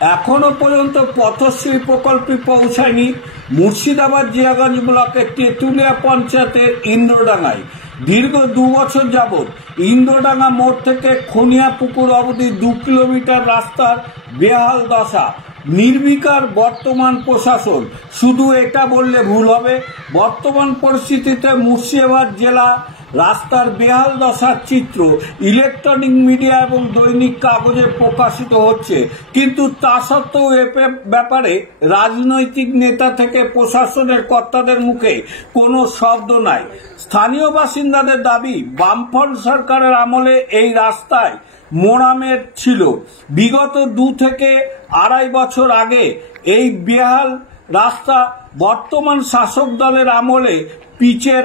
এখনো পর্যন্ত পথশ্রী প্রকল্পে পৌঁছায়নি মুর্শিদাবাদ জিয়াগঞ্জ ব্লকের তেঁতুলিয়া পঞ্চায়েতের ইন্দ্রডাঙ্গায়। দীর্ঘ 2 বছর যাবৎ ইন্দ্রডাঙ্গা মোড় থেকে খনিয়াপুকুর অবধি 2 কিলোমিটার রাস্তার বেহাল দশা। নির্বিকার বর্তমান প্রশাসন। শুধু এটা বললে ভুল হবে, বর্তমান পরিস্থিতিতে মুর্শিদাবাদ জেলা রাস্তার বেহাল দশার চিত্র ইলেকট্রনিক মিডিয়া এবং দৈনিক কাগজে প্রকাশিত হচ্ছে, কিন্তু তা সত্ত্বেও এ ব্যাপারে রাজনৈতিক নেতা থেকে প্রশাসনের কর্তাদের মুখে কোনো শব্দ নাই। স্থানীয় বাসিন্দাদের দাবি, বামফ্রন্ট সরকারের আমলে এই রাস্তায় মোরামের ছিল। বিগত 2 থেকে 2.5 বছর আগে এই বেহাল রাস্তা বর্তমান শাসক দলের আমলে পিচের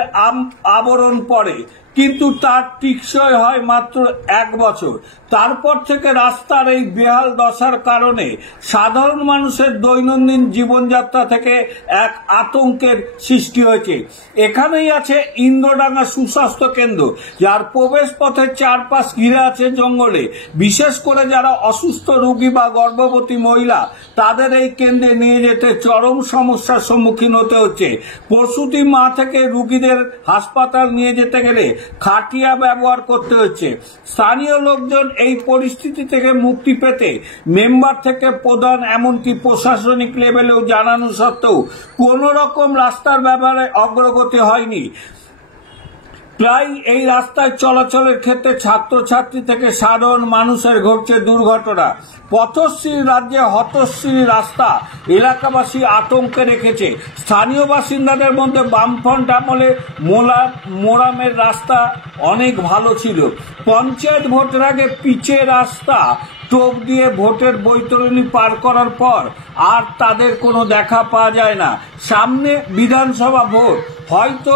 আবরণ পড়ে, কিন্তু তার টিকসই হয় মাত্র 1 বছর। তারপর থেকে রাস্তার এই বেহাল দশার কারণে সাধারণ মানুষের দৈনন্দিন জীবনযাত্রা থেকে এক আতঙ্কের সৃষ্টি হয়েছে। এখানেই আছে ইন্দ্রডাঙ্গা সুস্বাস্থ্য কেন্দ্র, যার প্রবেশ পথের চারপাশ ঘিরে আছে জঙ্গলে। বিশেষ করে যারা অসুস্থ রোগী বা গর্ভবতী মহিলা, তাদের এই কেন্দ্রে নিয়ে যেতে চরম সমস্যার সম্মুখীন হতে হচ্ছে। প্রসূতি মা থেকে রোগীদের হাসপাতাল নিয়ে যেতে গেলে খাটিয়া ব্যবহার করতে হচ্ছে। স্থানীয় লোকজন এই পরিস্থিতি থেকে মুক্তি পেতে মেম্বার থেকে প্রধান এমনকি প্রশাসনিক লেভেলেও জানানো সত্ত্বেও কোন রকম রাস্তার ব্যাপারে অগ্রগতি হয়নি। প্রায় এই রাস্তায় চলাচলের ক্ষেত্রে ছাত্রছাত্রী থেকে সাধারণ মানুষের ঘটছে দুর্ঘটনা। পথশ্রী রাজ্যে হতশ্রী রাস্তা এলাকাবাসী আতঙ্কে রেখেছে। স্থানীয় বাসিন্দাদের মধ্যে বামফ্রন্ট আমলে মোরামের রাস্তা অনেক ভালো ছিল। পঞ্চায়েত ভোটের আগে পিচের রাস্তা টোপ দিয়ে ভোটের বৈতরণী পার করার পর আর তাদের কোনো দেখা পাওয়া যায় না। সামনে বিধানসভা ভোট, হয়তো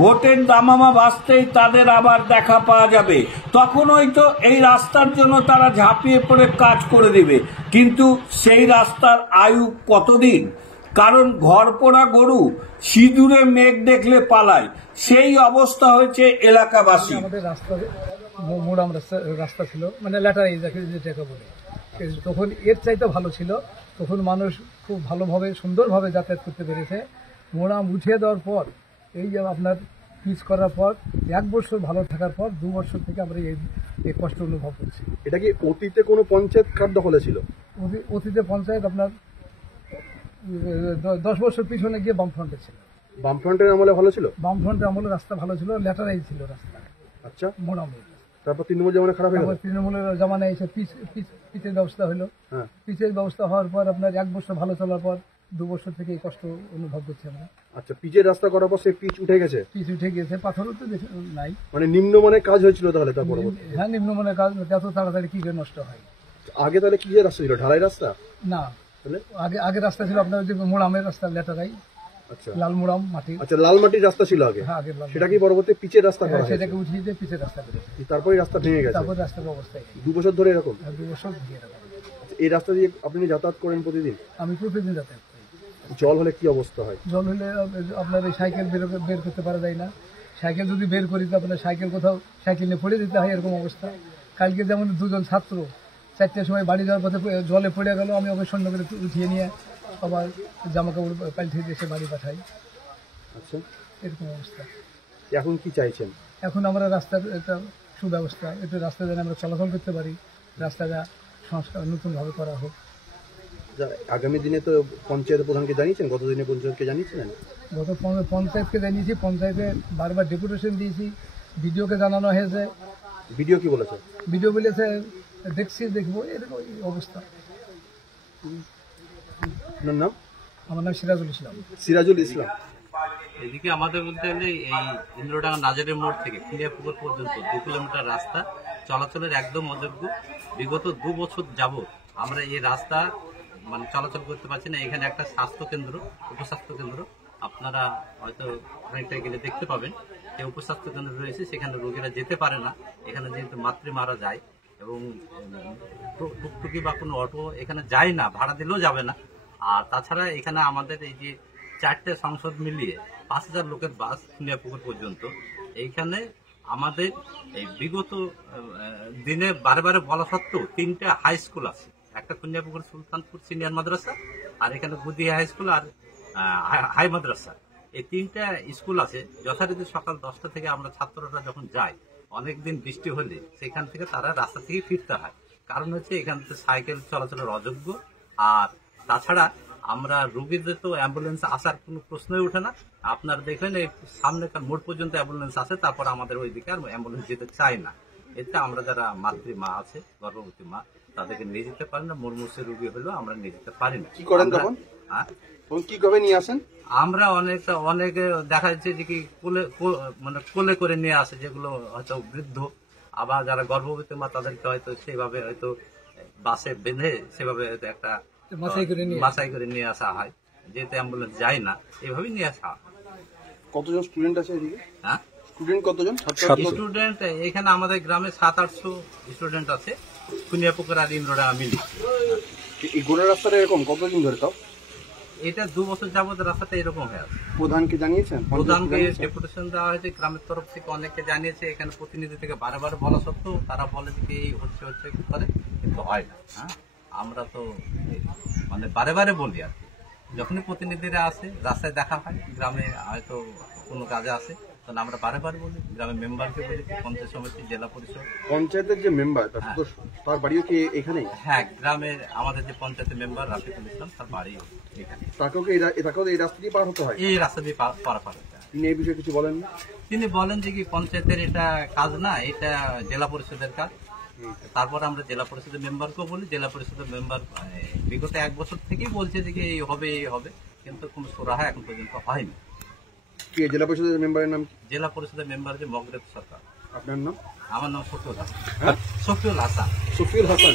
ভোটের দামামা বাজতেই তাদের আবার দেখা পাওয়া যাবে। তখন হয়তো এই রাস্তার জন্য তারা ঝাঁপিয়ে পড়ে কাজ করে দিবে, কিন্তু সেই রাস্তার আয়ু কতদিন? কারণ ঘর পোড়া গরু সিঁদুরে মেঘ দেখলে পালায়, সেই অবস্থা হয়েছে এলাকাবাসী। আমাদের মোরাম রাস্তা ছিল, মানে ল্যাটারাইজ যেটাকে বলে, তখন এর চাইতে ভালো ছিল। তখন মানুষ খুব ভালোভাবে সুন্দরভাবে যাতায়াত করতে পেরেছে। মোরাম উঠিয়ে দেওয়ার পর, এই যে আপনার পিচ করার পর 1 বছর ভালো থাকার পর 2 বছর থেকে আমরা এই কষ্ট অনুভব করছি। এটা কি অতীতে কোনো পঞ্চায়েত কার দখলে ছিল? অতীতে পঞ্চায়েত আপনার 10 বছর পিছনে গিয়ে বামফ্রন্টে ছিল। বামফ্রন্টের আমলে ভালো ছিল? বামফ্রন্টের আমলে রাস্তা ভালো ছিল, ল্যাটারাইজ ছিল রাস্তা। আচ্ছা, মোরামে। তারপর তৃণমূল জামানে খারাপ হয়ে গেল। তৃণমূলের জামানায় এসে পিচের ব্যবস্থা হলো। পিচের ব্যবস্থা হওয়ার পর আপনার 1 বছর ভালো চলার পর 2 বছর থেকে এই কষ্ট অনুভব করছি আমরা। আচ্ছা, পিচের রাস্তা করার পর সেই পিচ উঠে গেছে? পিচ উঠে গেছে, পাথরও তো নাই। মানে নিম্নমানের কাজ হয়েছিল তাহলে? তারপর হ্যাঁ, নিম্নমানের কাজ। এত তাড়াতাড়ি কি করে নষ্ট হয়? আগে তাহলে কি যে রাস্তা ছিল? ঢালাই রাস্তা না, আগে রাস্তা ছিল আপনার যে মোরামের রাস্তা, ল্যাটারাই। আচ্ছা, লাল মোরাম মাটি। আচ্ছা, লাল মাটির রাস্তা ছিল আগে? হ্যাঁ, আগে সেটা কি পরবর্তী পিচের রাস্তা করা? সেটাকে উঠিয়ে দিয়ে পিচের রাস্তা করেছে। তারপরে রাস্তা ভেঙে গেছে? তারপর রাস্তার অবস্থা 2 বছর ধরে এরকম? 2 বছর ধরে এরকম। এই রাস্তা দিয়ে আপনি যাতায়াত করেন প্রতিদিন? আমি প্রতিদিন যাতায়াত করি। জল হলে কি অবস্থা হয়? জল হলে আপনার এই সাইকেল বের করতে পারা যায় না। সাইকেল যদি বের করি তো আপনার সাইকেল কোথাও সাইকেল নিয়ে পড়ে দিতে হয়, এরকম অবস্থা। কালকে যেমন 2 জন ছাত্র 4টার সময় বাড়ি যাওয়ার পথে জলে পড়ে গেল, আমি ওকে সঙ্গে করে উঠিয়ে নিয়ে আবার জামা কাপড় পাল্টে দিয়ে এসে বাড়ি পাঠাই। আচ্ছা, এরকম অবস্থা। এখন কি চাইছেন? এখন আমরা রাস্তার একটা সুব্যবস্থা, একটু রাস্তা যেন আমরা চলাচল করতে পারি, রাস্তাটা সংস্কার নতুনভাবে করা হোক। আগামী দিনে তো পঞ্চায়েত প্রধানকে জানিয়েছেন? গত দিনে পঞ্চায়েতকে জানিয়েছিলেন? গত পঞ্চায়েতকে জানিয়েছি, পঞ্চায়েতে বারবার ডেপুটেশন দিয়েছি, বিডিওকে জানানো হয়েছে। বিডিও কি বলেছে? বিডিও বলেছে দেখছি, দেখবো, এরকম অবস্থা। আপনার নাম? আমার নাম সিরাজুল ইসলাম। সিরাজুল ইসলাম। এদিকে আমাদের বলতে গেলে এই ইন্দ্রডাঙ্গা নাজারের মোড় থেকে খনিয়াপুকুর পর্যন্ত 2 কিলোমিটার রাস্তা চলাচলের একদম অযোগ্য। বিগত 2 বছর যাবত আমরা এই রাস্তা মানে চলাচল করতে পারছি না। এখানে একটা স্বাস্থ্য কেন্দ্র, উপস্বাস্থ্য কেন্দ্র, আপনারা হয়তো অনেকটা গেলে দেখতে পাবেন যে উপস্বাস্থ্য কেন্দ্র রয়েছে, সেখানে রোগীরা যেতে পারে না। এখানে যেহেতু মাতৃ মারা যায় এবং টুকটুকি বা কোনো অটো এখানে যায় না, ভাড়া দিলেও যাবে না। আর তাছাড়া এখানে আমাদের এই যে 4টে সংসদ মিলিয়ে 5000 লোকের বাস খনিয়াপুকুর পর্যন্ত। এইখানে আমাদের এই বিগত দিনে বারে বারে বলা সত্ত্বেও 3টে হাই স্কুল আছে। একটা একটা কুনিয়াপুকুর সুলতানপুর সিনিয়র মাদ্রাসা, আর এখানে বুদিয়া হাই স্কুল আর হাই মাদ্রাসা, এই 3টা স্কুল আছে। যথারীতি সকাল 10টা থেকে আমরা ছাত্ররা যখন যাই, অনেকদিন বৃষ্টি হলে সেখান থেকে তারা রাস্তা থেকে ফিরতে হয়। কারণ হচ্ছে এখান থেকে সাইকেল চলাচলের অযোগ্য, আর তাছাড়া আমরা রোগীদের তো অ্যাম্বুলেন্স আসার কোনো প্রশ্নই ওঠে না। আপনারা দেখবেন এই সামনেকার মোড় পর্যন্ত অ্যাম্বুলেন্স আছে, তারপর আমাদের ওইদিকে আর অ্যাম্বুলেন্স যেতে চায় না। এতে আমরা যারা মাতৃ মা আছে, গর্ভবতী মা, তাদেরকে নিয়ে যেতে পারি না। মুমূর্ষু রোগী হলেও আমরা নিয়ে যেতে পারি না। কি করেন তখন? হ্যাঁ, কি কবে নিয়ে আসেন? আমরা অনেকে দেখা যাচ্ছে যে কি কোলে করে নিয়ে আসে, যেগুলো হয়তো বৃদ্ধ, আবার যারা গর্ভবতী মা তাদেরকে হয়তো সেভাবে হয়তো বাসে বেঁধে সেভাবে হয়তো একটা বাছাই করে নিয়ে আসা হয়, যেহেতু অ্যাম্বুলেন্স যায় না, এভাবেই নিয়ে আসা হয়। কতজন স্টুডেন্ট আছে এদিকে? হ্যাঁ, স্টুডেন্ট কতজন? স্টুডেন্ট এখানে আমাদের গ্রামে 700-800 স্টুডেন্ট আছে, কুনিয়াপুকুর আর ইন্দ্রডাঙ্গা মিলে। এই গোড়া রাস্তাটা এরকম কতদিন ধরে? তাও এটা 2 বছর যাবত রাস্তাটা এরকম হয়ে আছে। প্রধানকে জানিয়েছেন? প্রধানকে ডেপুটেশন দেওয়া হয়েছে, গ্রামের তরফ থেকে অনেককে জানিয়েছে। এখানে প্রতিনিধি থেকে বারবার বলা সত্ত্বেও তারা বলে যে এই হচ্ছে করে, কিন্তু হয় না। হ্যাঁ, আমরা তো মানে বারে বলি আর কি, যখনই প্রতিনিধিরা আসে রাস্তায় দেখা হয়, গ্রামে হয়তো কোনো কাজে আসে, তাহলে আমরা বারে বলি, গ্রামের মেম্বারকে বলি, পঞ্চায়েত সমিতি, জেলা পরিষদ। পঞ্চায়েতের যে মেম্বার তার বাড়িও কি এখানেই? হ্যাঁ, গ্রামের আমাদের যে পঞ্চায়েতের মেম্বার রাফিকুল ইসলাম, তার বাড়ি এখানে। তাকেও এই রাস্তা দিয়ে পার হতে হয়? এই রাস্তা দিয়ে পারাপার হতে হয়। তিনি এই বিষয়ে কিছু বলেন না? তিনি বলেন যে কি পঞ্চায়েতের এটা কাজ না, এটা জেলা পরিষদের কাজ। তারপর আমরা জেলা পরিষদের মেম্বারকেও বলি, জেলা পরিষদের মেম্বার বিগত 1 বছর থেকেই বলছে যে কি এই হবে, কিন্তু কোনো সুরাহা এখন পর্যন্ত হয়নি। কি জেলা পরিষদের মেম্বারের নাম? জেলা পরিষদের মেম্বার যে মগরেব সরকার। আপনার নাম? আমার নাম শফিউল হাসান। শফিউল হাসান। সুফিউল হাসান।